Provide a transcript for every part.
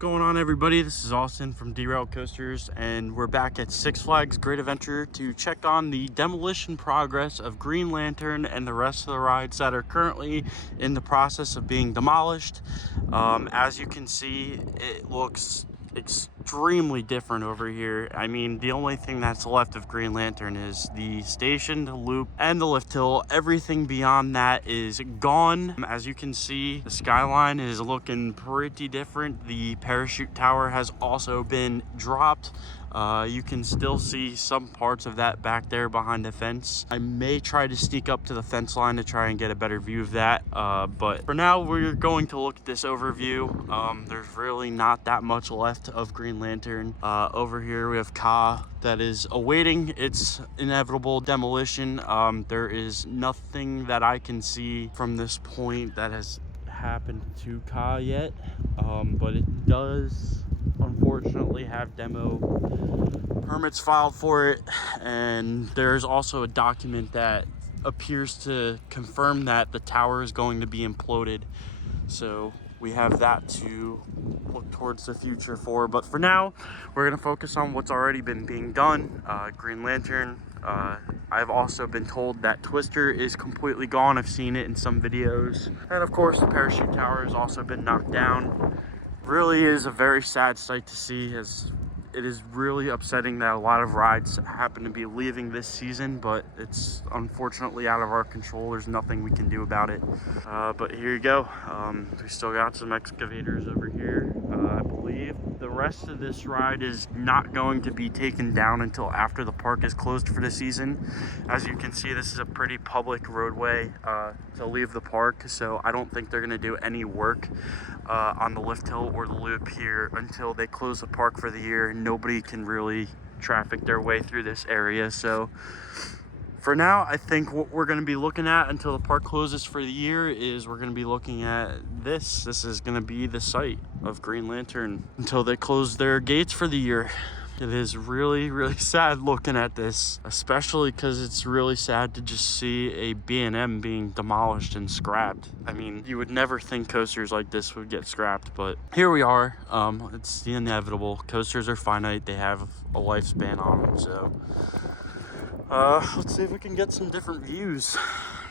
going on, everybody? This is Austin from Derailed Coasters, and we're back at Six Flags Great Adventure to check on the demolition progress of Green Lantern and the rest of the rides that are currently in the process of being demolished. As you can see, it looks extremely different over here. I mean, the only thing that's left of Green Lantern is the station, the loop, and the lift hill. Everything beyond that is gone. As you can see, the skyline is looking pretty different. The parachute tower has also been dropped. You can still see some parts of that back there behind the fence. I may try to sneak up to the fence line to try and get a better view of that. But for now, we're going to look at this overview. There's really not that much left of Green Lantern. Over here, we have Ka that is awaiting its inevitable demolition. There is nothing that I can see from this point that has happened to Ka yet. But it does unfortunately have demo permits filed for it, and there's also a document that appears to confirm that the tower is going to be imploded, so we have that to look towards the future for. But for now, we're going to focus on what's already been being done. Green Lantern, I've also been told that Twister is completely gone. I've seen it in some videos, and of course the parachute tower has also been knocked down. Really is a very sad sight to see, as it is really upsetting that a lot of rides happen to be leaving this season, but it's unfortunately out of our control. There's nothing we can do about it. But here you go. We still got some excavators over here. I believe the rest of this ride is not going to be taken down until after the park is closed for the season. As you can see, this is a pretty public roadway to leave the park, so I don't think they're going to do any work on the lift hill or the loop here until they close the park for the year. Nobody can really traffic their way through this area. So for now, I think what we're going to be looking at until the park closes for the year is we're going to be looking at this. This is going to be the site of Green Lantern until they close their gates for the year. It is really, really sad looking at this, especially because it's really sad to just see a B&M being demolished and scrapped. I mean, you would never think coasters like this would get scrapped, but here we are. It's the inevitable. Coasters are finite. They have a lifespan on them, so let's see if we can get some different views.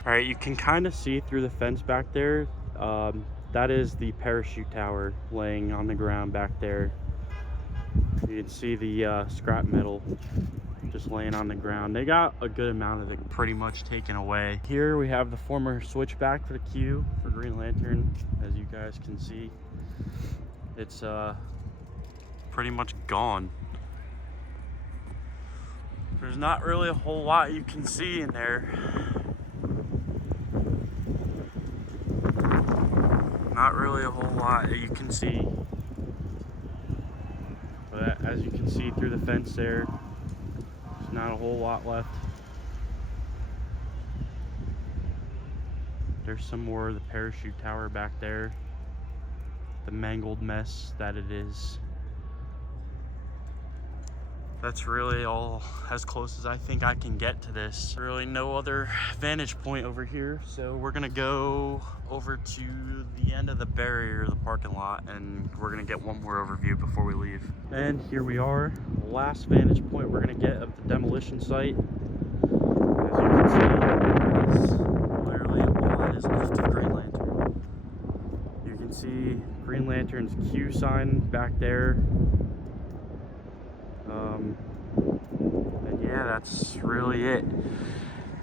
All right, you can kind of see through the fence back there. That is the parachute tower laying on the ground back there. You can see the scrap metal just laying on the ground. They got a good amount of it pretty much taken away. Here we have the former switchback for the queue for Green Lantern. As you guys can see, it's pretty much gone. There's not really a whole lot you can see in there. Not really a whole lot that you can see. But as you can see through the fence there, there's not a whole lot left. There's some more of the parachute tower back there. The mangled mess that it is. That's really all as close as I think I can get to this. Really no other vantage point over here. So we're gonna go over to the end of the barrier of the parking lot, and we're gonna get one more overview before we leave. And here we are, the last vantage point we're gonna get of the demolition site. As you can see, it is literally all that is left of Green Lantern. You can see Green Lantern's Q sign back there. And yeah, that's really it.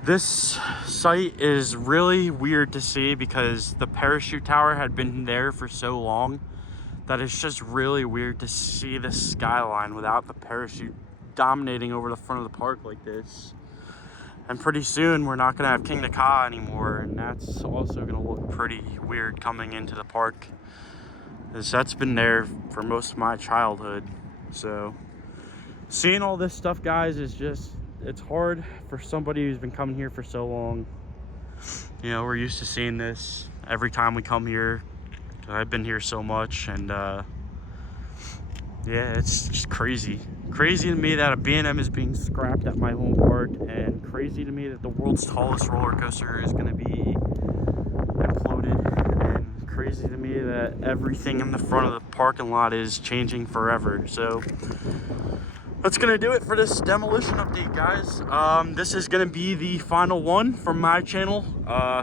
This site is really weird to see because the parachute tower had been there for so long that it's just really weird to see the skyline without the parachute dominating over the front of the park like this. And pretty soon we're not gonna have King to Ka anymore, and that's also gonna look pretty weird coming into the park, because that's been there for most of my childhood. So seeing all this stuff, guys, is just, it's hard for somebody who's been coming here for so long. You know, we're used to seeing this every time we come here. I've been here so much, and yeah, it's just crazy. Crazy to me that a B&M is being scrapped at my home park, and crazy to me that the world's tallest roller coaster is going to be imploded and crazy to me that everything in the front of the parking lot is changing forever. So that's gonna do it for this demolition update, guys. This is gonna be the final one from my channel,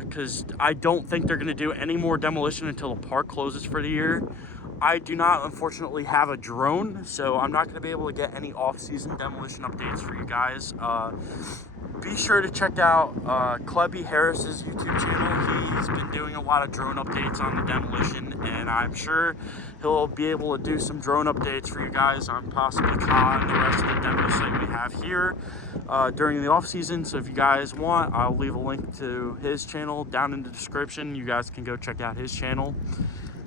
because I don't think they're gonna do any more demolition until the park closes for the year. I do not, unfortunately, have a drone, so I'm not gonna be able to get any off-season demolition updates for you guys. Be sure to check out ClebyHerris's YouTube channel. He's been doing a lot of drone updates on the demolition, and I'm sure he'll be able to do some drone updates for you guys on possibly COD and the rest of the demo site we have here during the off season. So if you guys want, I'll leave a link to his channel down in the description. You guys can go check out his channel.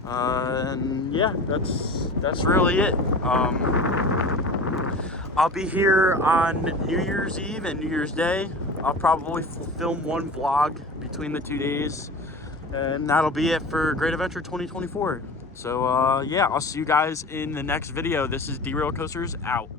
And yeah, that's really it. I'll be here on New Year's Eve and New Year's Day. I'll probably film one vlog between the 2 days, and that'll be it for Great Adventure 2024. So yeah, I'll see you guys in the next video. This is Derail Coasters out.